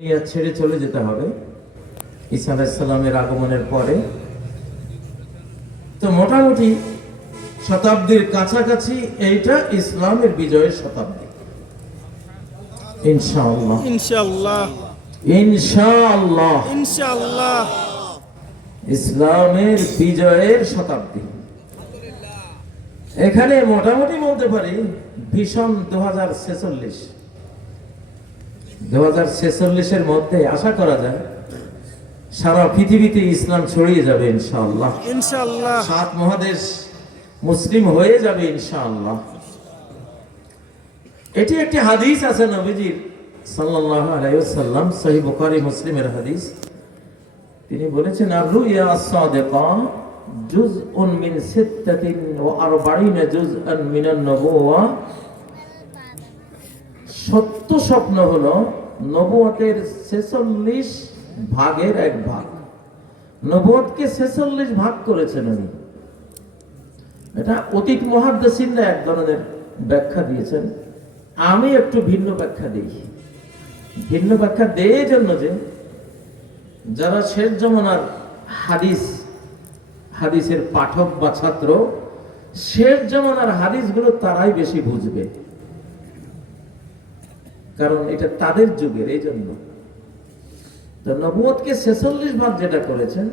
দুনিয়া ছেড়ে চলে যেতে হবে ঈসা আলাইহিস সালামের আগমনের পরে। তো মোটামুটি শতাব্দীর কাছাকাছি এইটা ইসলামের বিজয়ের শতাব্দী, ইনশাআল্লাহ ইনশাআল্লাহ ইনশাআল্লাহ ইনশাআল্লাহ ইসলামের বিজয়ের শতাব্দী। এখানে মোটামুটি বলতে পারি ভীষণ 2046-এর মধ্যে আশা করা যায় সারা পৃথিবীতে ইসলাম ছড়িয়ে যাবে ইনশাআল্লাহ ইনশাআল্লাহ, 7 মহাদেশ মুসলিম হয়ে যাবে ইনশাআল্লাহ। এটি একটি হাদিস আছে নবীজির সাল্লাল্লাহু আলাইহি ওয়াসাল্লাম, সহিহ বুখারী মুসলিমের হাদিস। তিনি বলেছেন আর-রুয়া আস-সাদিকা জুজউন মিন 46 জুজআন মিনান নবুওয়া। সত্য স্বপ্ন হলো নবুয়তের 46 ভাগের এক ভাগ। নবুয়তকে 46 ভাগ করেছেন উনি। এটা অতীত মুহাদ্দিসিনরা এক ধরনের ব্যাখ্যা দিয়েছেন, আমি একটু ভিন্ন ব্যাখ্যা দিই। ভিন্ন ব্যাখ্যা দেয় জন্য যে যারা শেষ জমানার হাদিসের পাঠক বা ছাত্র, শেষ জমানার হাদিসগুলো তারাই বেশি বুঝবে, কারণ এটা তাদের যুগের। এই জন্য তো নবুয়তকে 46 ভাগ যেটা করেছেন,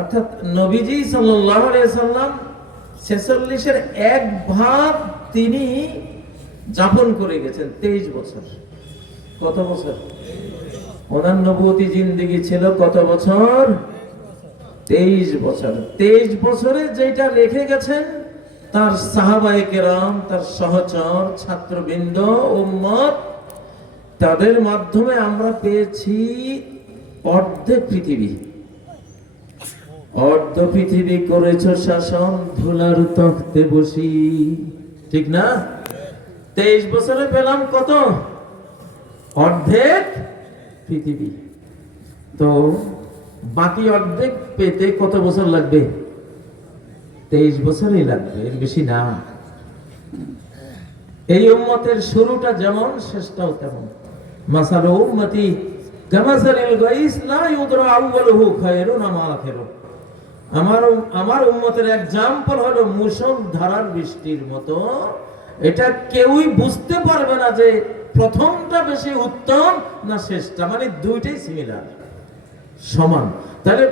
অর্থাৎ নবীজি সাল্লাল্লাহু আলাইহি সাল্লাম 46-এর এক ভাগ তিনি যাপন করে গেছেন 23 বছর। কত বছর? ওনার নবুয়তি জিন্দেগি ছিল কত বছর? 23 বছর। 23 বছরে যেটা রেখে গেছেন তার সাহাবায়ে কেরাম, তার সহচর, ছাত্রবৃন্দ, উম্মত, তাদের মাধ্যমে আমরা পেয়েছি অর্ধেক পৃথিবী। অর্ধ পৃথিবী করেছ শাসন ধুলার তখতে বসি, ঠিক না? 23 বছরে পেলাম কত? অর্ধেক পৃথিবী। তো বাকি অর্ধেক পেতে কত বছর লাগবে? 23 বছরই লাগবে, এর বেশি না। এই উম্মতের শুরুটা যেমন শেষটাও তেমন। মাসালু উম্মতি কামাসালিল গাইস লা ইউদরা আউয়ালুহু খায়রুন আমা আখিরু। আমার উম্মতের এক্সাম্পল হলো মুষলধারার বৃষ্টির মতো। এটা কেউই বুঝতে পারবে না যে প্রথমটা বেশি উত্তম না শেষটা, মানে দুইটাই সিমিলার, সমান। তাহলে